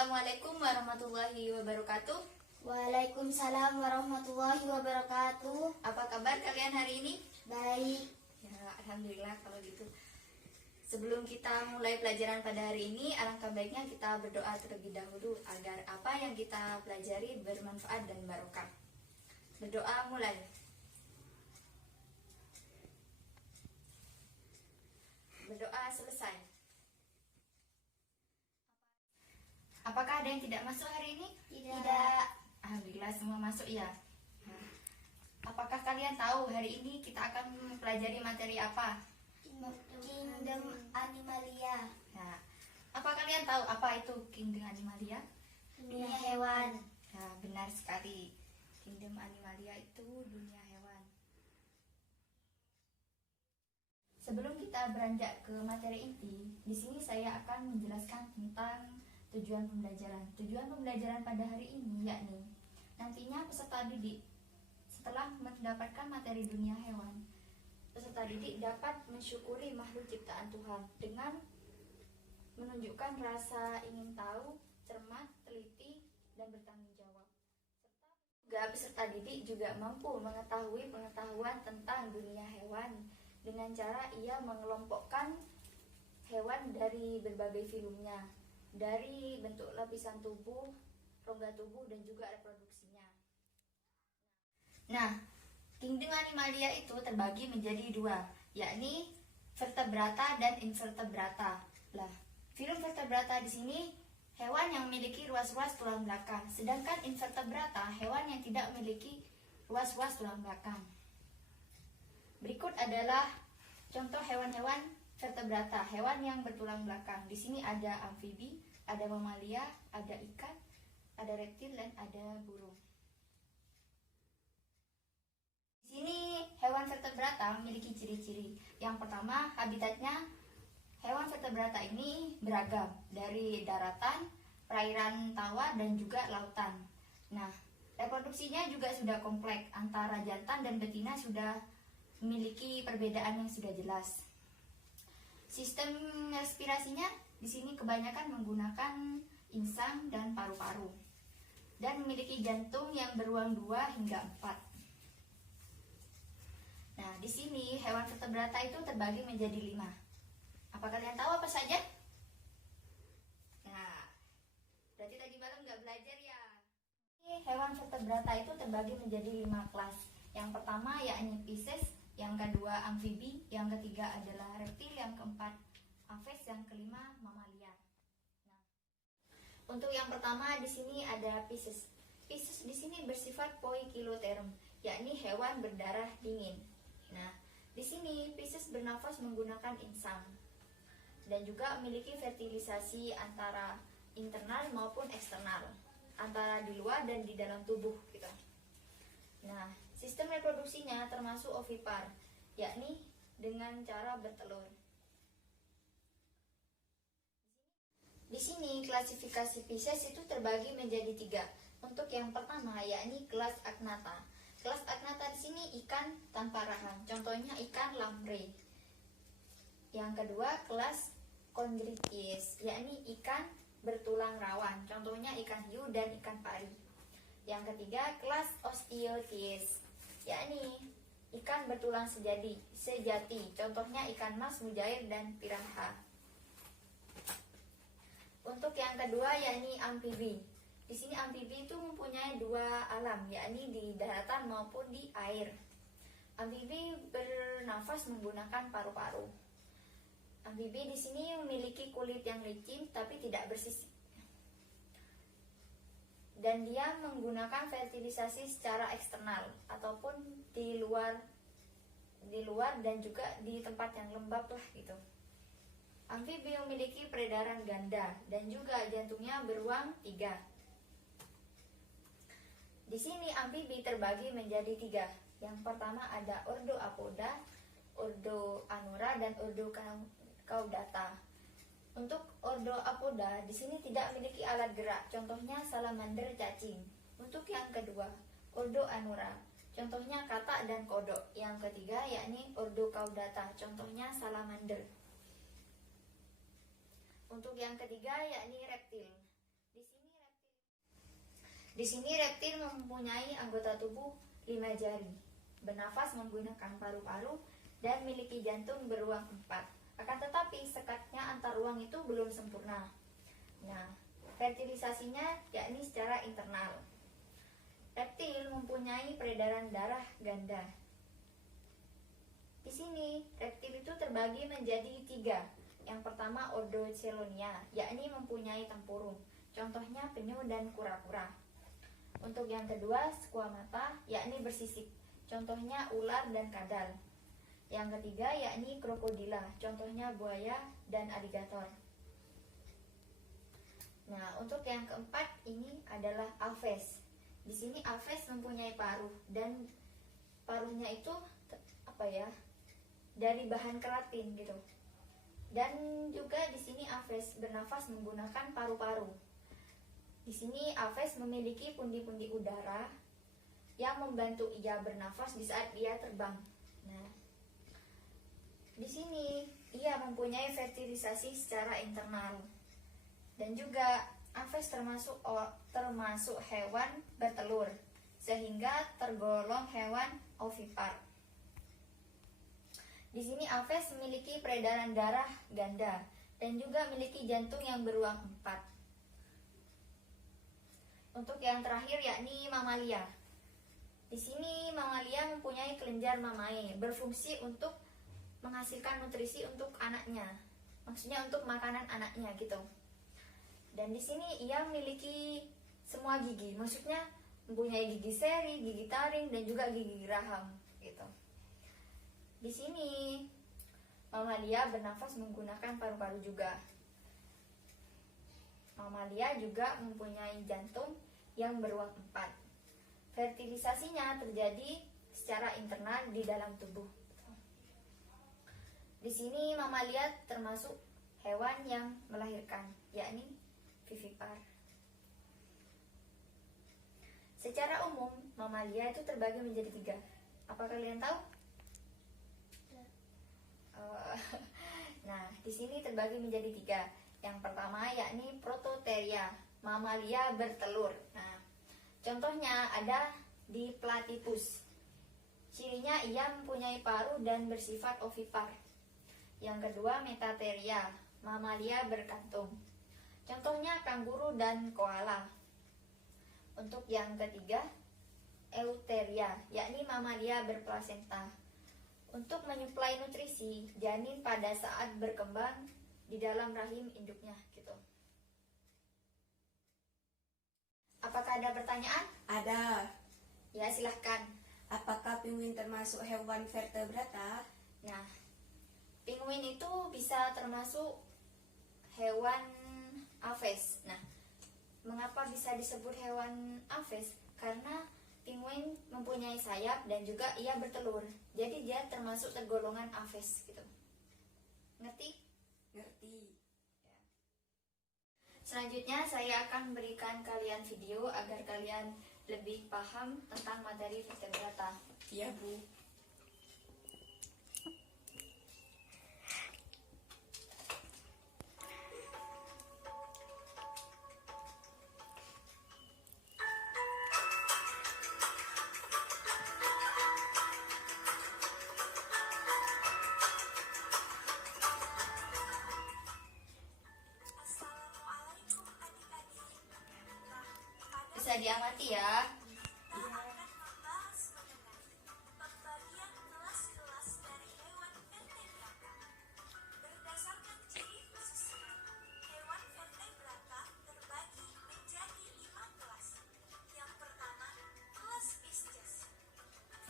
Assalamualaikum warahmatullahi wabarakatuh. Waalaikumsalam warahmatullahi wabarakatuh. Apa kabar kalian hari ini? Baik. Ya, alhamdulillah kalau gitu. Sebelum kita mulai pelajaran pada hari ini, alangkah baiknya kita berdoa terlebih dahulu agar apa yang kita pelajari bermanfaat dan barokah. Berdoa mulai. Berdoa selesai. Apakah ada yang tidak masuk hari ini? Tidak. Alhamdulillah semua masuk ya. Nah, apakah kalian tahu hari ini kita akan mempelajari materi apa? Kingdom Animalia. Nah, apa kalian tahu apa itu Kingdom Animalia? Dunia hewan. Nah, benar sekali. Kingdom Animalia itu dunia hewan. Sebelum kita beranjak ke materi inti, di sini saya akan menjelaskan tentang tujuan pembelajaran. Tujuan pembelajaran pada hari ini yakni nantinya peserta didik setelah mendapatkan materi dunia hewan, peserta didik dapat mensyukuri makhluk ciptaan Tuhan dengan menunjukkan rasa ingin tahu, cermat, teliti, dan bertanggung jawab. Serta juga peserta didik juga mampu mengetahui pengetahuan tentang dunia hewan dengan cara ia mengelompokkan hewan dari berbagai filmnya, dari bentuk lapisan tubuh, rongga tubuh, dan juga reproduksinya. Nah, Kingdom Animalia itu terbagi menjadi dua, yakni vertebrata dan invertebrata. Lah, film vertebrata di sini hewan yang memiliki ruas-ruas tulang belakang, sedangkan invertebrata hewan yang tidak memiliki ruas-ruas tulang belakang. Berikut adalah contoh hewan-hewan vertebrata, hewan yang bertulang belakang. Di sini ada amfibi, ada mamalia, ada ikan, ada reptil, dan ada burung. Di sini hewan vertebrata memiliki ciri-ciri. Yang pertama, habitatnya hewan vertebrata ini beragam, dari daratan, perairan tawar, dan juga lautan. Nah, reproduksinya juga sudah kompleks, antara jantan dan betina sudah memiliki perbedaan yang sudah jelas. Sistem respirasinya di sini kebanyakan menggunakan insang dan paru-paru, dan memiliki jantung yang beruang 2 hingga 4. Nah, di sini hewan vertebrata itu terbagi menjadi 5. Apa kalian tahu apa saja? Nah, berarti tadi malam nggak belajar ya. Ini hewan vertebrata itu terbagi menjadi 5 kelas. Yang pertama yakni Pisces, yang kedua amfibi, yang ketiga adalah reptil, yang keempat aves, yang kelima mamalia. Nah, untuk yang pertama di sini ada Pisces. Pisces di sini bersifat poikiloterm, yakni hewan berdarah dingin. Nah, di sini Pisces bernafas menggunakan insang dan juga memiliki fertilisasi antara internal maupun eksternal, antara di luar dan di dalam tubuh gitu. Nah, sistem reproduksinya termasuk ovipar, yakni dengan cara bertelur. Di sini klasifikasi Pisces itu terbagi menjadi 3. Untuk yang pertama yakni kelas Agnatha. Kelas Agnatha di sini ikan tanpa rahang, contohnya ikan lamprey. Yang kedua kelas Chondrichthyes, yakni ikan bertulang rawan, contohnya ikan hiu dan ikan pari. Yang ketiga kelas Osteichthyes, yakni ikan bertulang sejati, contohnya ikan mas, mujair, dan piranha. Untuk yang kedua yakni amfibi. Di sini amfibi itu mempunyai 2 alam, yakni di daratan maupun di air. Amfibi bernafas menggunakan paru-paru. Amfibi di sini memiliki kulit yang licin tapi tidak bersisik. Dan dia menggunakan fertilisasi secara eksternal ataupun di luar dan juga di tempat yang lembab lah gitu. Amfibi memiliki peredaran ganda dan juga jantungnya beruang 3. Di sini amfibi terbagi menjadi 3. Yang pertama ada ordo Apoda, ordo Anura, dan ordo Caudata. Untuk ordo Apoda di sini tidak memiliki alat gerak, contohnya salamander, cacing. Untuk yang kedua, ordo Anura, contohnya katak dan kodok. Yang ketiga yakni ordo Caudata, contohnya salamander. Untuk yang ketiga yakni reptil. Di sini Di sini reptil mempunyai anggota tubuh 5 jari, bernafas menggunakan paru-paru, dan memiliki jantung beruang 4. Akan tetapi sekatnya antar ruang itu belum sempurna. Nah, fertilisasinya yakni secara internal. Reptil mempunyai peredaran darah ganda. Di sini reptil itu terbagi menjadi 3. Yang pertama Ordocelonia, yakni mempunyai tempurung. Contohnya penyu dan kura-kura. Untuk yang kedua Squamata, yakni bersisik. Contohnya ular dan kadal. Yang ketiga yakni krokodila, contohnya buaya dan aligator. Nah, untuk yang keempat ini adalah Aves. Di sini Aves mempunyai paruh dan paruhnya itu dari bahan keratin gitu. Dan juga di sini Aves bernafas menggunakan paru-paru. Di sini Aves memiliki pundi-pundi udara yang membantu ia bernafas di saat ia terbang. Nah, di sini ia mempunyai fertilisasi secara internal. Dan juga Aves termasuk hewan bertelur, sehingga tergolong hewan ovipar. Di sini Aves memiliki peredaran darah ganda dan juga memiliki jantung yang beruang 4. Untuk yang terakhir yakni mamalia. Di sini mamalia mempunyai kelenjar mamae, berfungsi untuk menghasilkan nutrisi untuk anaknya, maksudnya untuk makanan anaknya gitu. Dan di sini ia memiliki semua gigi, maksudnya mempunyai gigi seri, gigi taring, dan juga gigi geraham gitu. Di sini mamalia bernafas menggunakan paru-paru juga. Mamalia juga mempunyai jantung yang beruang 4. Fertilisasinya terjadi secara internal di dalam tubuh. Di sini mamalia termasuk hewan yang melahirkan, yakni vivipar. Secara umum, mamalia itu terbagi menjadi 3. Apa kalian tahu? Nah, di sini terbagi menjadi 3. Yang pertama yakni Prototheria, mamalia bertelur. Nah, contohnya ada di Platypus. Cirinya ia mempunyai paruh dan bersifat ovipar. Yang kedua Metatheria, mamalia berkantung. Contohnya kanguru dan koala. Untuk yang ketiga Eutheria, yakni mamalia berplasenta. Untuk menyuplai nutrisi janin pada saat berkembang di dalam rahim induknya gitu. Apakah ada pertanyaan? Ada. Ya, silahkan. Apakah penguin termasuk hewan vertebrata? Nah, penguin itu bisa termasuk hewan aves. Nah, mengapa bisa disebut hewan aves? Karena penguin mempunyai sayap dan juga ia bertelur. Jadi dia termasuk tergolongan aves gitu. Ngerti? Ngerti. Selanjutnya saya akan berikan kalian video agar kalian lebih paham tentang materi vertebrata. Iya, Bu. Bisa diamati ya.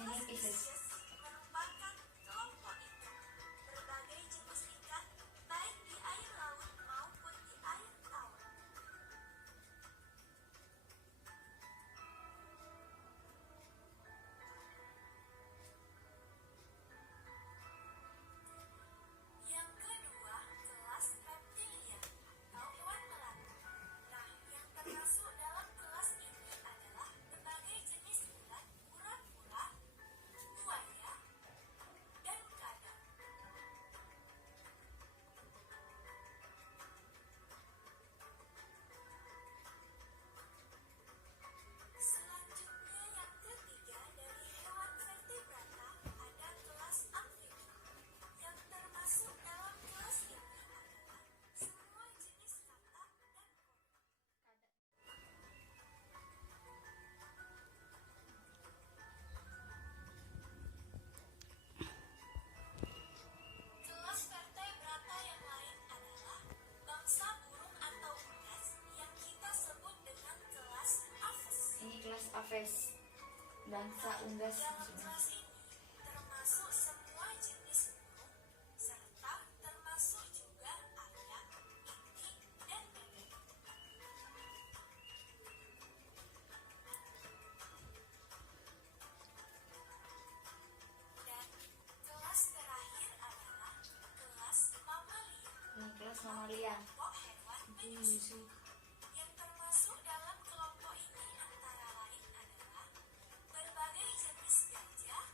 Ini Pisces. merupakan kelompok ikan. Berbagai jenis ikan, baik di air laut maupun di air tawar. aves, bangsa unggas Dalam maksudnya. kelas ini termasuk semua jenis burung, serta termasuk juga ayam, itik, dan bebek. Dan kelas terakhir adalah kelas mamalia, Ini kelas mamalia. kelompok hewan menyusui. Yang termasuk dalam kelompok ini antara lain adalah berbagai jenis gajah,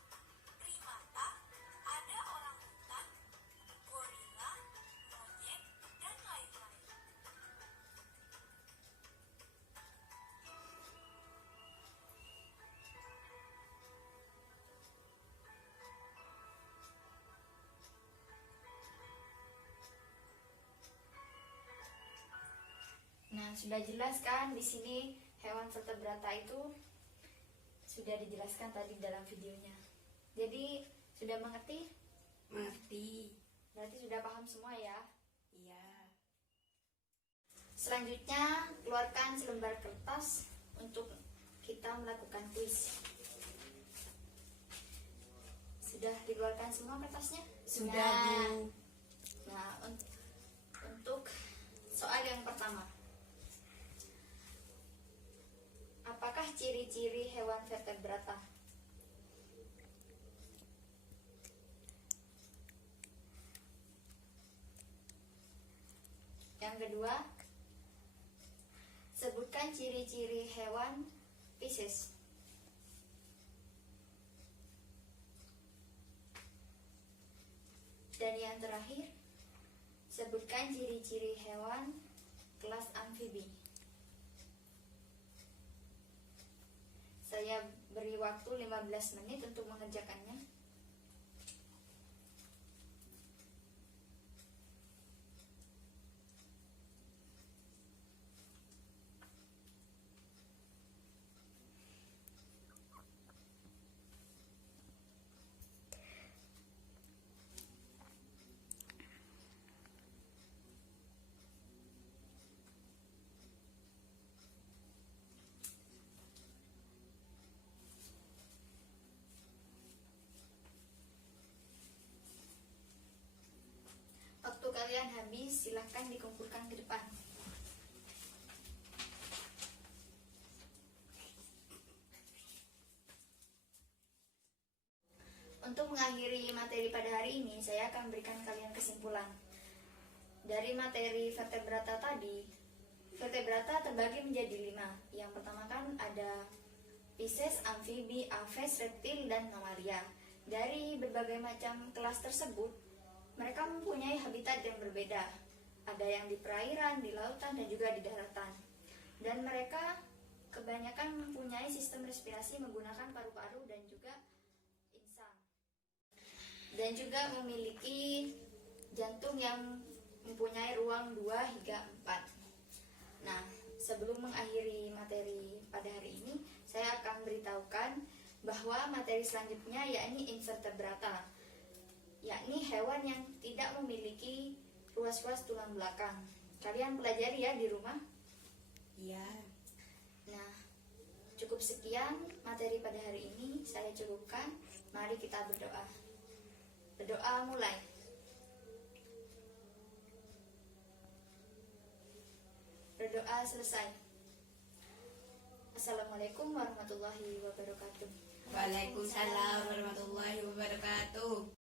primata, ada orangutan, gorila, monyet, dan lain-lain. Nah, sudah jelas kan di sini hewan vertebrata itu sudah dijelaskan tadi dalam videonya. Jadi, sudah mengerti? Mengerti? Berarti sudah paham semua ya. Iya. Selanjutnya, keluarkan selembar kertas untuk kita melakukan kuis. Sudah dikeluarkan semua kertasnya? Sudah, Nah, Bu. Nah, untuk soal yang pertama. Apakah ciri-ciri hewan vertebrata? Yang kedua, sebutkan ciri-ciri hewan Pisces. Dan yang terakhir, sebutkan ciri-ciri hewan kelas amfibi. Saya beri waktu 15 menit untuk mengerjakannya. Waktu kalian habis, silahkan dikumpulkan ke depan. Untuk mengakhiri materi pada hari ini, saya akan berikan kalian kesimpulan. Dari materi vertebrata tadi, vertebrata terbagi menjadi 5. Yang pertama kan ada Pisces, amfibi, aves, reptil, dan mamalia. Dari berbagai macam kelas tersebut, mereka mempunyai habitat yang berbeda. Ada yang di perairan, di lautan, dan juga di daratan. Dan mereka kebanyakan mempunyai sistem respirasi menggunakan paru-paru dan juga insang. Dan juga memiliki jantung yang mempunyai ruang 2 hingga 4. Nah, sebelum mengakhiri materi pada hari ini, saya akan beritahukan bahwa materi selanjutnya yakni invertebrata, yakni hewan yang tidak memiliki ruas-ruas tulang belakang. Kalian pelajari ya di rumah. Iya. Nah, cukup sekian materi pada hari ini, saya cukupkan. Mari kita berdoa. Berdoa mulai. Berdoa selesai. Assalamualaikum warahmatullahi wabarakatuh. Waalaikumsalam warahmatullahi wabarakatuh.